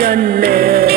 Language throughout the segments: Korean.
জন্যে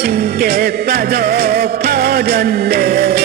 신께 빠져 버렸네.